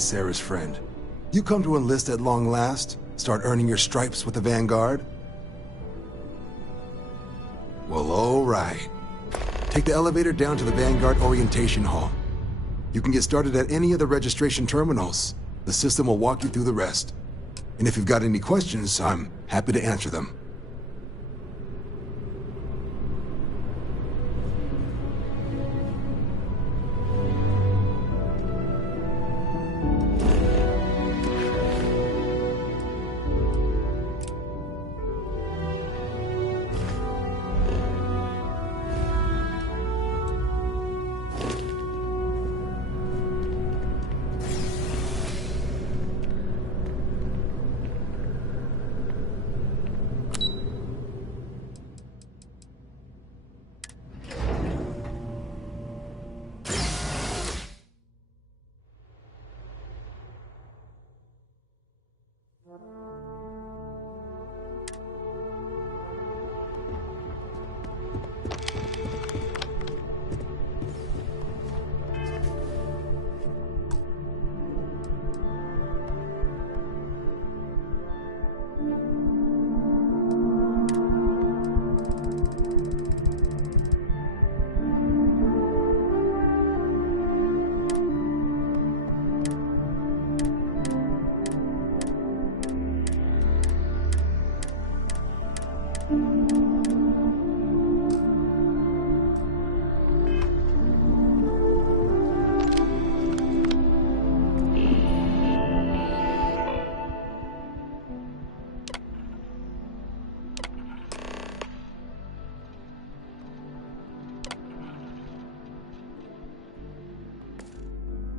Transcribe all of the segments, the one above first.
Sarah's friend. You come to enlist at long last? Start earning your stripes with the Vanguard? Well, all right. Take the elevator down to the Vanguard Orientation Hall. You can get started at any of the registration terminals. The system will walk you through the rest. And if you've got any questions, I'm happy to answer them.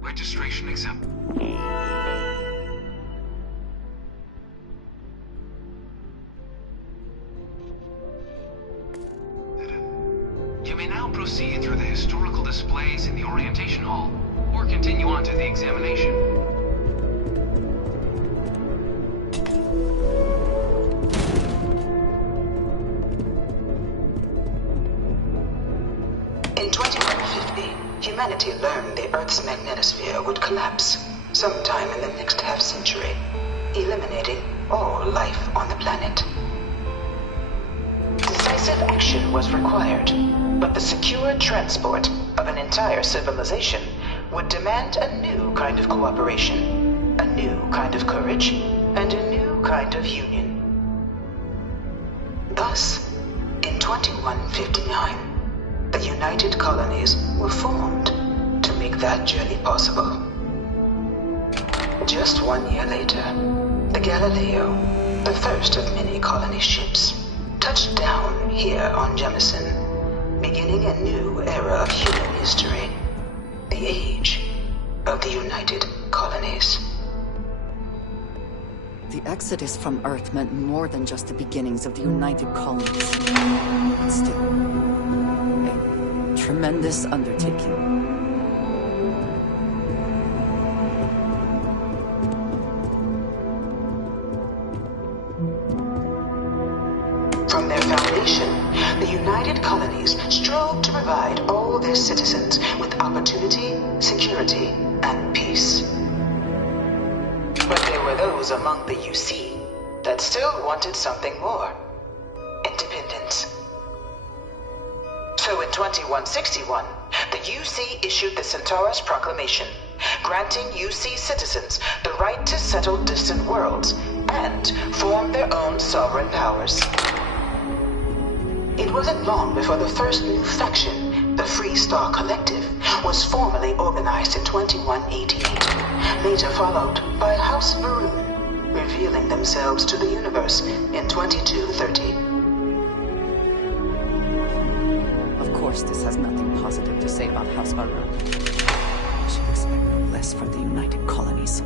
Registration exempt. You may now proceed through the historical displays in the orientation hall, or continue on to the examination. In 2150, humanity learned the Earth's magnetosphere would collapse sometime in the next half-century, eliminating all life on the planet. Decisive action was required, but the secure transport of an entire civilization would demand a new kind of cooperation, a new kind of courage, and a new kind of union. Thus, in 2159, the United Colonies were formed to make that journey possible. Just 1 year later, the Galileo, the first of many colony ships, touched down here on Jemison, beginning a new era of human history, the age of the United Colonies. The exodus from Earth meant more than just the beginnings of the United Colonies. But still, a tremendous undertaking. From their foundation, the United Colonies strove to provide all their citizens with opportunity, security, and peace. But there were those among the UC that still wanted something more: independence. So in 2161, the UC issued the Centaurus Proclamation, granting UC citizens the right to settle distant worlds and form their own sovereign powers. It wasn't long before the first new faction, the Free Star Collective, was formally organized in 2188, later followed by House Varoon, revealing themselves to the universe in 2230. Of course, this has nothing positive to say about House Varoon. I should expect no less from the United Colonies.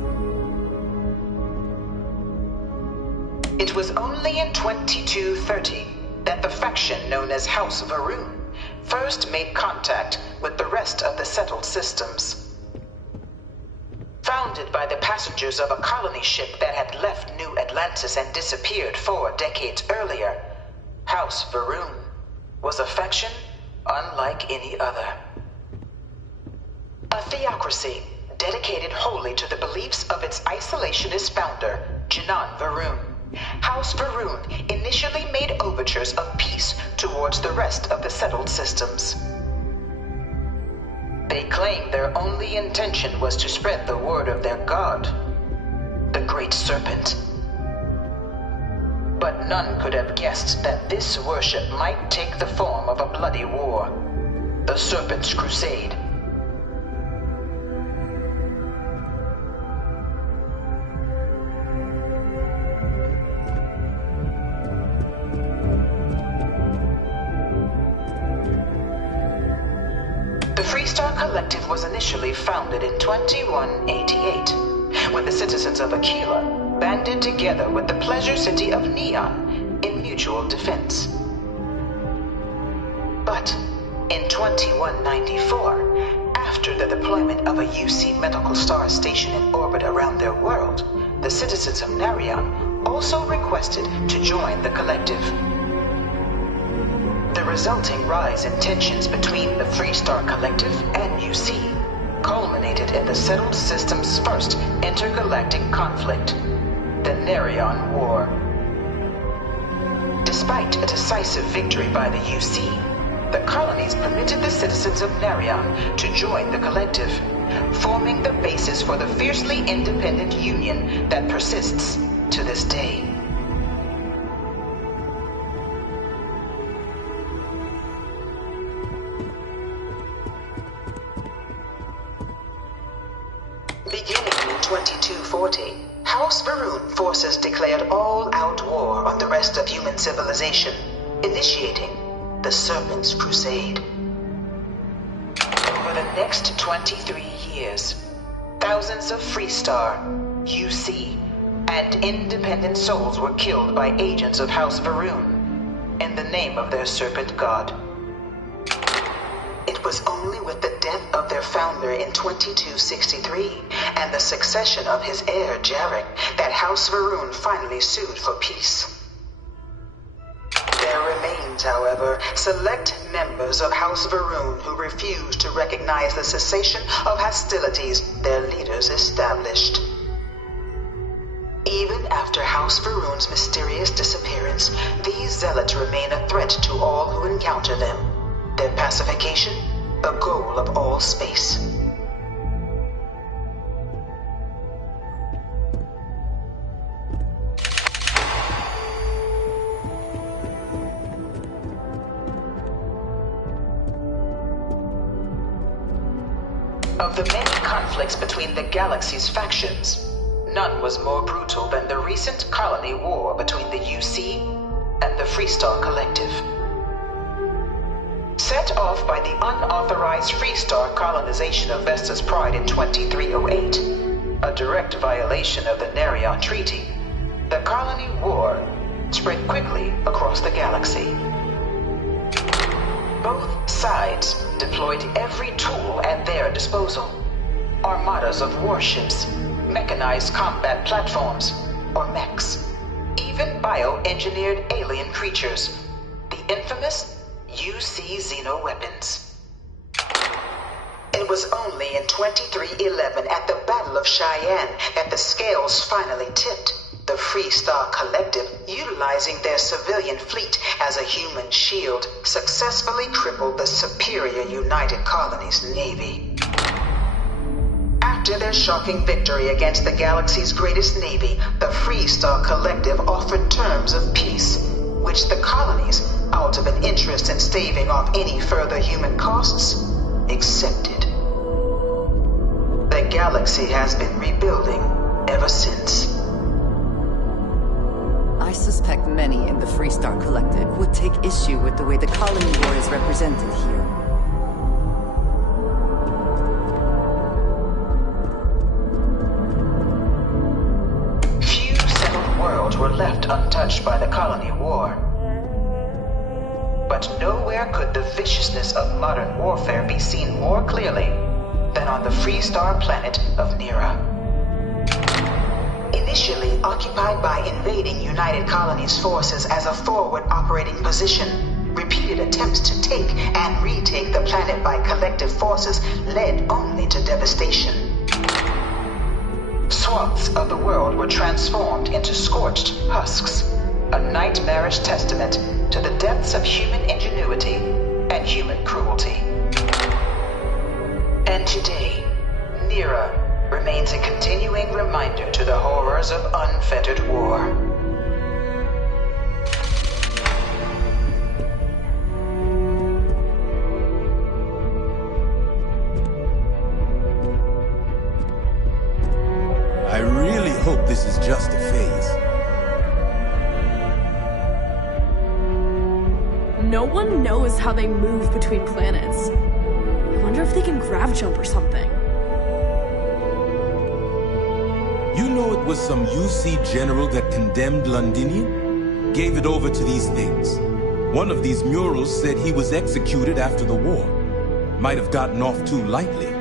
It was only in 2230 that the faction known as House Varoon first made contact with the rest of the settled systems. Founded by the passengers of a colony ship that had left New Atlantis and disappeared 4 decades earlier, House Varoon was a faction unlike any other. A theocracy dedicated wholly to the beliefs of its isolationist founder, Janan Varun. House Varun initially made overtures of peace towards the rest of the settled systems. They claimed their only intention was to spread the word of their god, the Great Serpent. But none could have guessed that this worship might take the form of a bloody war, the Serpent's Crusade. The Freestar Collective was initially founded in 2188, when the citizens of Aquila banded together with the pleasure city of Neon in mutual defense. But in 2194, after the deployment of a UC medical star station in orbit around their world, the citizens of Narion also requested to join the collective. The resulting rise in tensions between the Freestar Collective and UC culminated in the settled system's first intergalactic conflict, the Narion War. Despite a decisive victory by the UC, the colonies permitted the citizens of Narion to join the collective, forming the basis for the fiercely independent union that persists to this day. Beginning in 2240, House Varun forces declared all-out war on the rest of human civilization, initiating the Serpent's Crusade. Over the next 23 years, thousands of Freestar, UC, and independent souls were killed by agents of House Varun in the name of their serpent god. It was only with the death of their founder in 2263 and the succession of his heir Jarek that House Varun finally sued for peace. There remains, however, select members of House Varun who refuse to recognize the cessation of hostilities their leaders established. Even after House Varun's mysterious disappearance, these zealots remain a threat to all who encounter them. Their pacification, a goal of all space. Of the many conflicts between the galaxy's factions, none was more brutal than the recent colony war between the UC and the Freestar Collective. Set off by the unauthorized Freestar colonization of Vesta's Pride in 2308, a direct violation of the Narion Treaty, the colony war spread quickly across the galaxy. Both sides deployed every tool at their disposal. Armadas of warships, mechanized combat platforms, or mechs, even bioengineered alien creatures, the infamous UC xeno-weapons. It was only in 2311 at the Battle of Cheyenne that the scales finally tipped, the Freestar Collective, utilizing their civilian fleet as a human shield, successfully crippled the superior United Colonies Navy. After their shocking victory against the galaxy's greatest navy, the Freestar Collective offered terms of peace, which the colonies, out of an interest in staving off any further human costs, accepted. The galaxy has been rebuilding ever since. I suspect many in the Freestar Collective would take issue with the way the colony war is represented here. Few settled worlds were left untouched by the colony war. But nowhere could the viciousness of modern warfare be seen more clearly than on the Freestar planet of Nera. Initially occupied by invading United Colonies forces as a forward operating position, repeated attempts to take and retake the planet by collective forces led only to devastation. Swaths of the world were transformed into scorched husks, a nightmarish testament to the depths of human ingenuity and human cruelty. And today, Nira remains a continuing reminder to the horrors of unfettered war. I really hope this is just a phase. No one knows how they move between planets. I wonder if they can grav jump or something. You know it was some UC general that condemned Londinian? Gave it over to these things. One of these murals said he was executed after the war. Might have gotten off too lightly.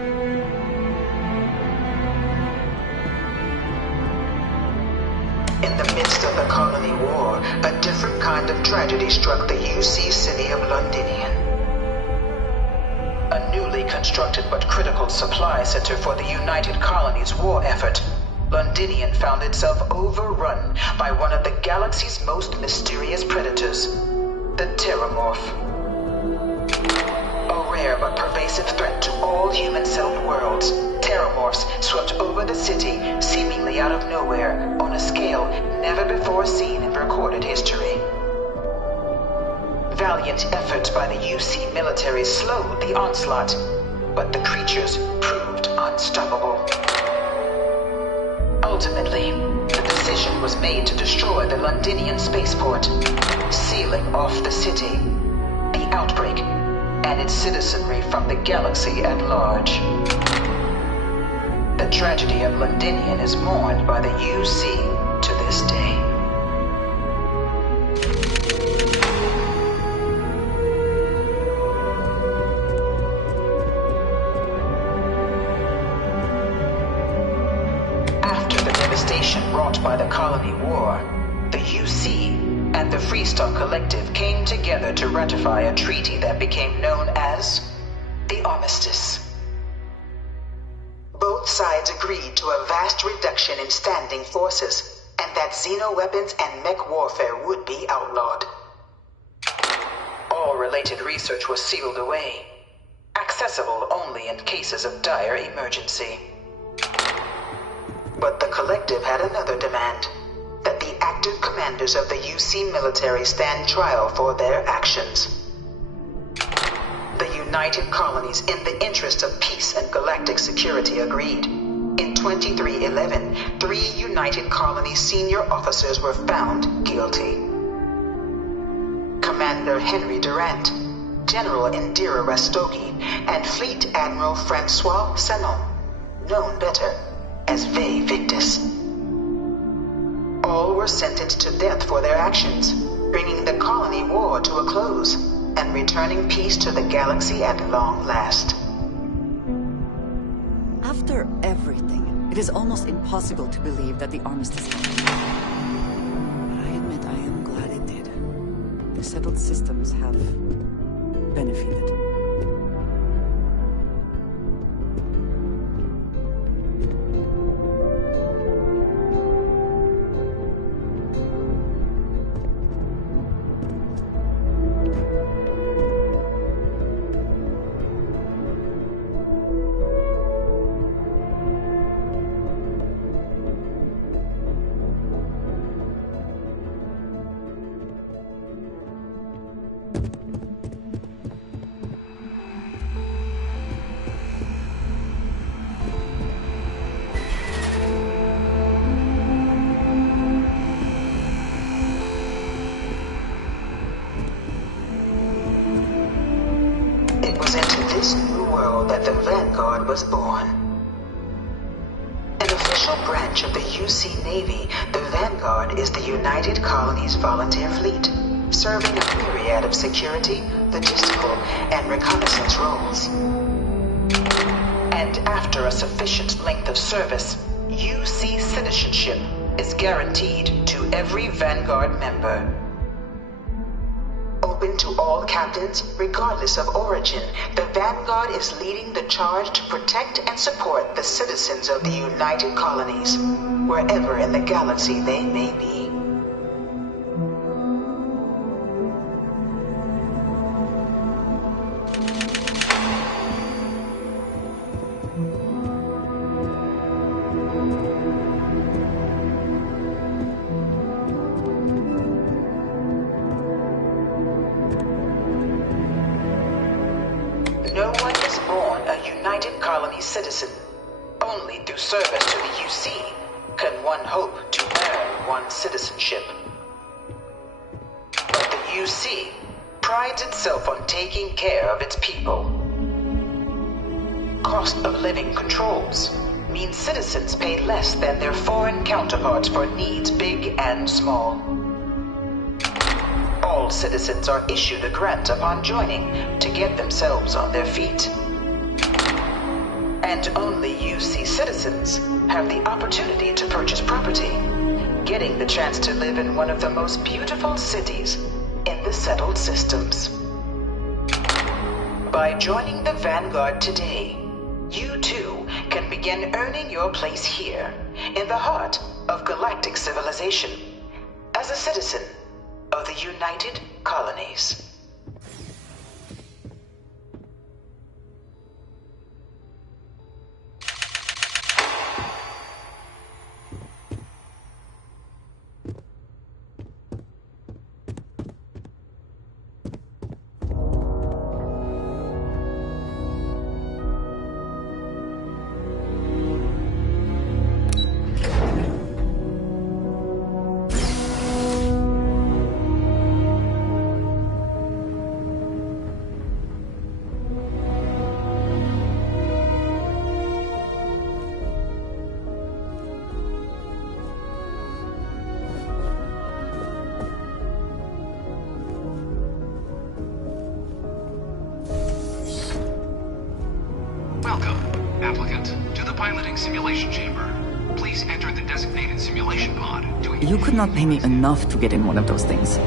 In the midst of the colony war, a different kind of tragedy struck the UC city of Londinian. A newly constructed but critical supply center for the United Colonies' war effort, Londinian found itself overrun by one of the galaxy's most mysterious predators, the Terramorph. A rare but pervasive threat to all human-settled worlds, Terramorphs swept over the city, seemingly out of nowhere, on a scale never before seen in recorded history. Valiant efforts by the UC military slowed the onslaught, but the creatures proved unstoppable. Ultimately, the decision was made to destroy the Londinian spaceport, sealing off the city, the outbreak, and its citizenry from the galaxy at large. The tragedy of Londinian is mourned by the UC to this day. After the devastation wrought by the Colony War, the UC and the Freestock Collective came together to ratify a treaty that became known as the Armistice. Both sides agreed to a vast reduction in standing forces, and that xeno-weapons and mech warfare would be outlawed. All related research was sealed away, accessible only in cases of dire emergency. But the Collective had another demand, that the active commanders of the UC military stand trial for their actions. The United Colonies, in the interest of peace and galactic security, agreed. In 2311, 3 United Colonies senior officers were found guilty. Commander Henry Durant, General Indira Rastogi, and Fleet Admiral Francois Sanon, known better as Ve Victus. All were sentenced to death for their actions, bringing the colony war to a close and returning peace to the galaxy at long last. After everything, it is almost impossible to believe that the armistice happened. But I admit I am glad it did. The settled systems have benefited. Was born. An official branch of the UC Navy, the Vanguard is the United Colonies Volunteer Fleet, serving a myriad of security, logistical, and reconnaissance roles. And after a sufficient length of service, UC citizenship is guaranteed to every Vanguard member. open to all captains, regardless of origin. The Vanguard is leading the charge to protect and support the citizens of the United Colonies, wherever in the galaxy they may be. No one is born a United Colony citizen. Only through service to the UC can one hope to earn one's citizenship. But the UC prides itself on taking care of its people. Cost of living controls mean citizens pay less than their foreign counterparts for needs big and small. All citizens are issued a grant upon joining to get themselves on their feet. And only UC citizens have the opportunity to purchase property, getting the chance to live in one of the most beautiful cities in the settled systems. By joining the Vanguard today, you too can begin earning your place here, in the heart of galactic civilization, as a citizen of the United Colonies. Welcome, applicant, to the piloting simulation chamber. Please enter the designated simulation pod to engage. You could not pay me enough to get in one of those things.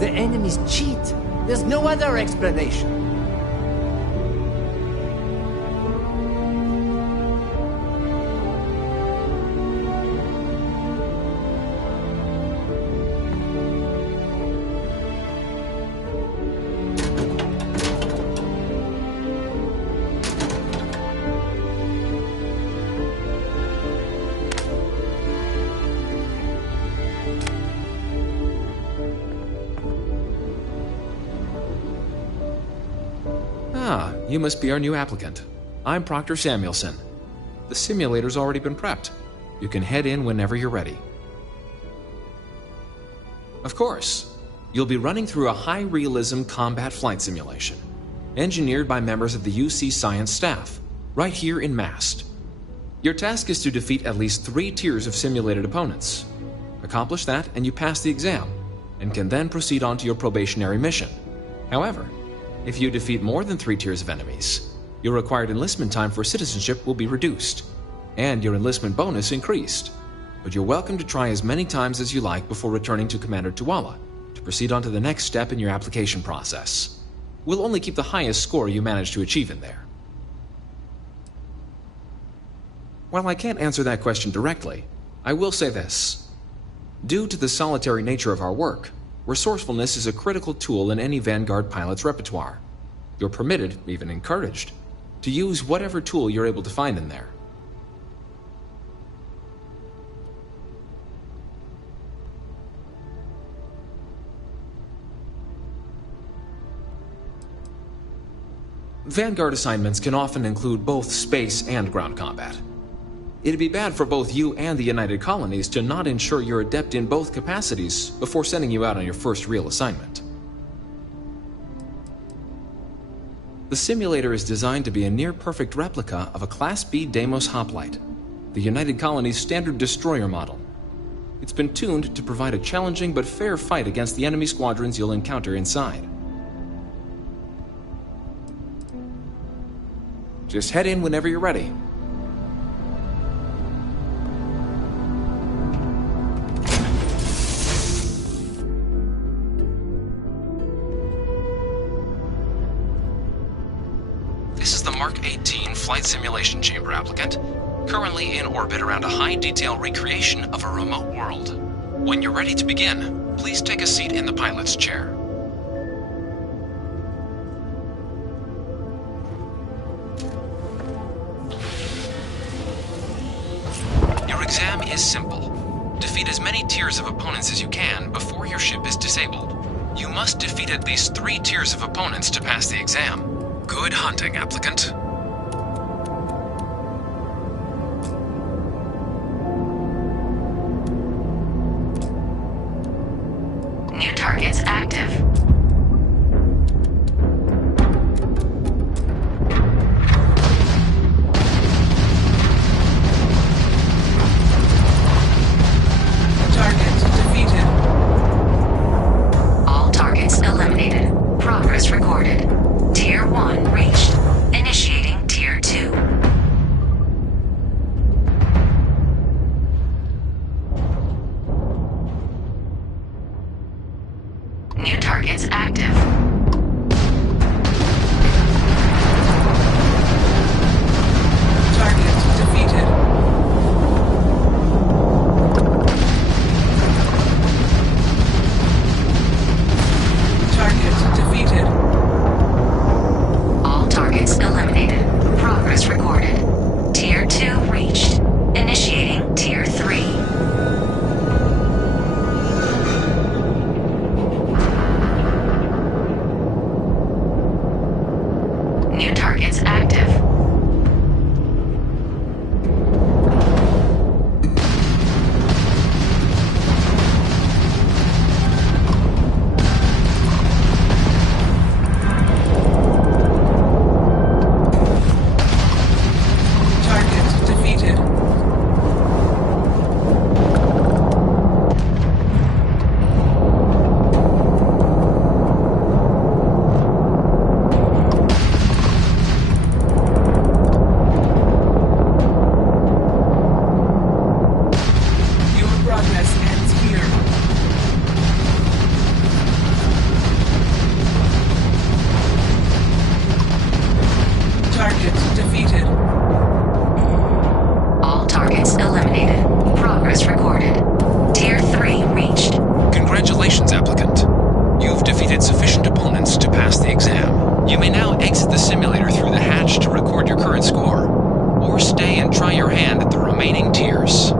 The enemies cheat. There's no other explanation. Ah, you must be our new applicant. I'm Proctor Samuelson. The simulator's already been prepped. You can head in whenever you're ready. Of course, you'll be running through a high-realism combat flight simulation, engineered by members of the UC science staff, right here in Mast. Your task is to defeat at least 3 tiers of simulated opponents. Accomplish that and you pass the exam, and can then proceed on to your probationary mission. However, if you defeat more than 3 tiers of enemies, your required enlistment time for citizenship will be reduced. and your enlistment bonus increased. But you're welcome to try as many times as you like before returning to Commander Tuala to proceed on to the next step in your application process. We'll only keep the highest score you manage to achieve in there. While I can't answer that question directly, I will say this. Due to the solitary nature of our work, resourcefulness is a critical tool in any Vanguard pilot's repertoire. You're permitted, even encouraged, to use whatever tool you're able to find in there. Vanguard assignments can often include both space and ground combat. It'd be bad for both you and the United Colonies to not ensure you're adept in both capacities before sending you out on your first real assignment. The simulator is designed to be a near-perfect replica of a Class B Deimos hoplite, the United Colony's standard destroyer model. It's been tuned to provide a challenging but fair fight against the enemy squadrons you'll encounter inside. Just head in whenever you're ready. This is the Mark 18 Flight Simulation Chamber applicant, currently in orbit around a high-detail recreation of a remote world. When you're ready to begin, please take a seat in the pilot's chair. Your exam is simple. Defeat as many tiers of opponents as you can before your ship is disabled. You must defeat at least 3 tiers of opponents to pass the exam. Good hunting, applicant. New targets active. Target defeated. All targets eliminated. Progress recorded. Tier 1 reached. Initiating Tier 2. New targets active. Target defeated. Target defeated. All targets eliminated. Progress recorded. Tier 2 reached. Initiating Tier 3. New targets active. Target defeated. Your progress ends here. Target defeated. All targets eliminated. Progress recorded. Tier 3 reached. Congratulations, applicant. You've defeated sufficient opponents to pass the exam. You may now exit the simulator through the hatch to record your current score, or stay and try your hand at the remaining tiers.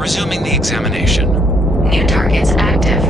Resuming the examination. New targets active.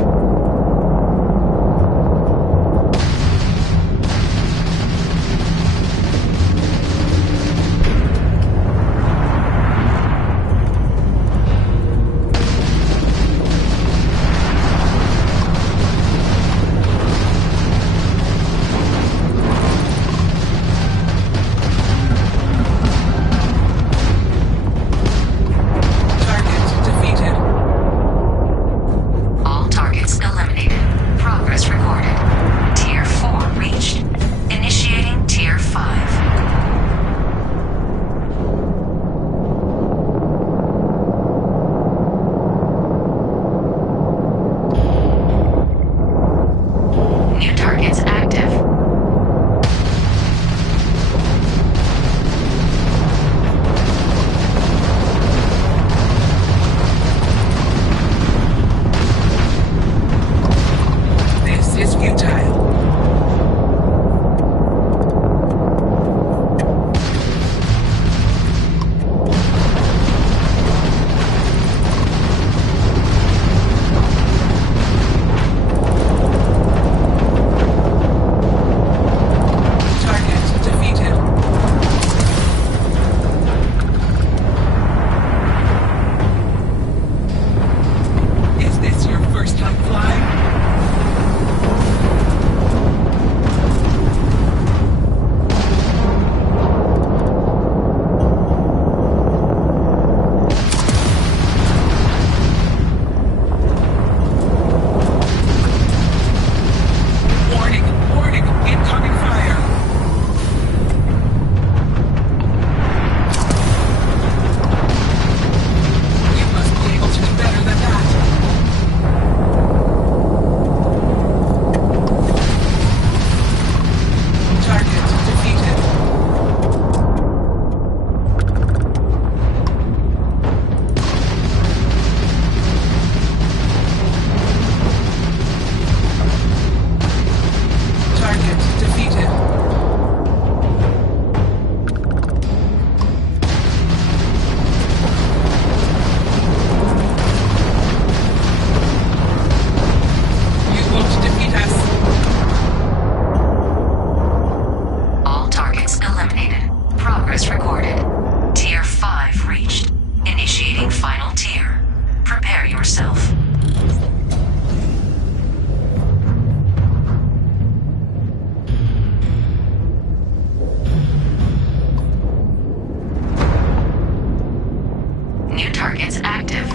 New targets active.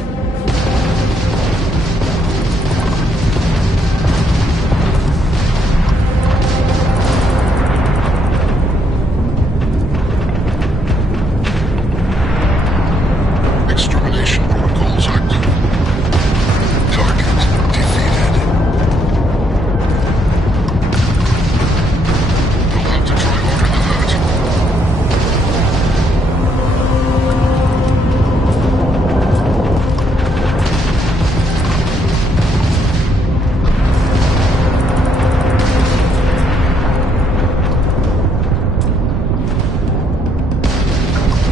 Extermination protocols active. Target defeated. You'll have to try harder than that.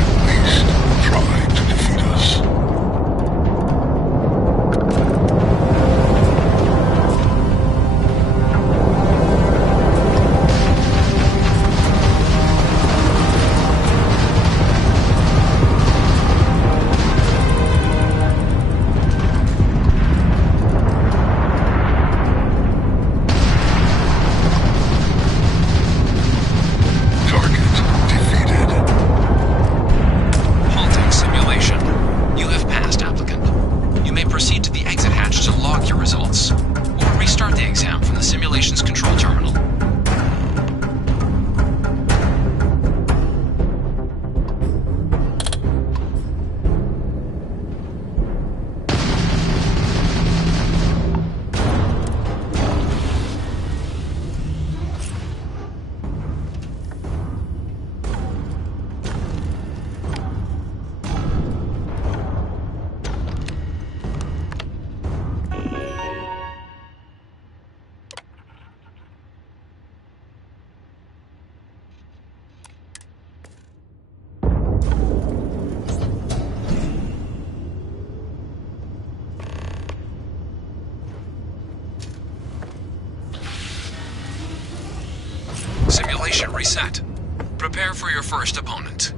At least try to defeat us. Target defeated. Halting simulation. You have passed, applicant. You may proceed to the exit hatch to log your results, or restart the exam from the simulation's control terminal. Simulation reset. Prepare for your first opponent.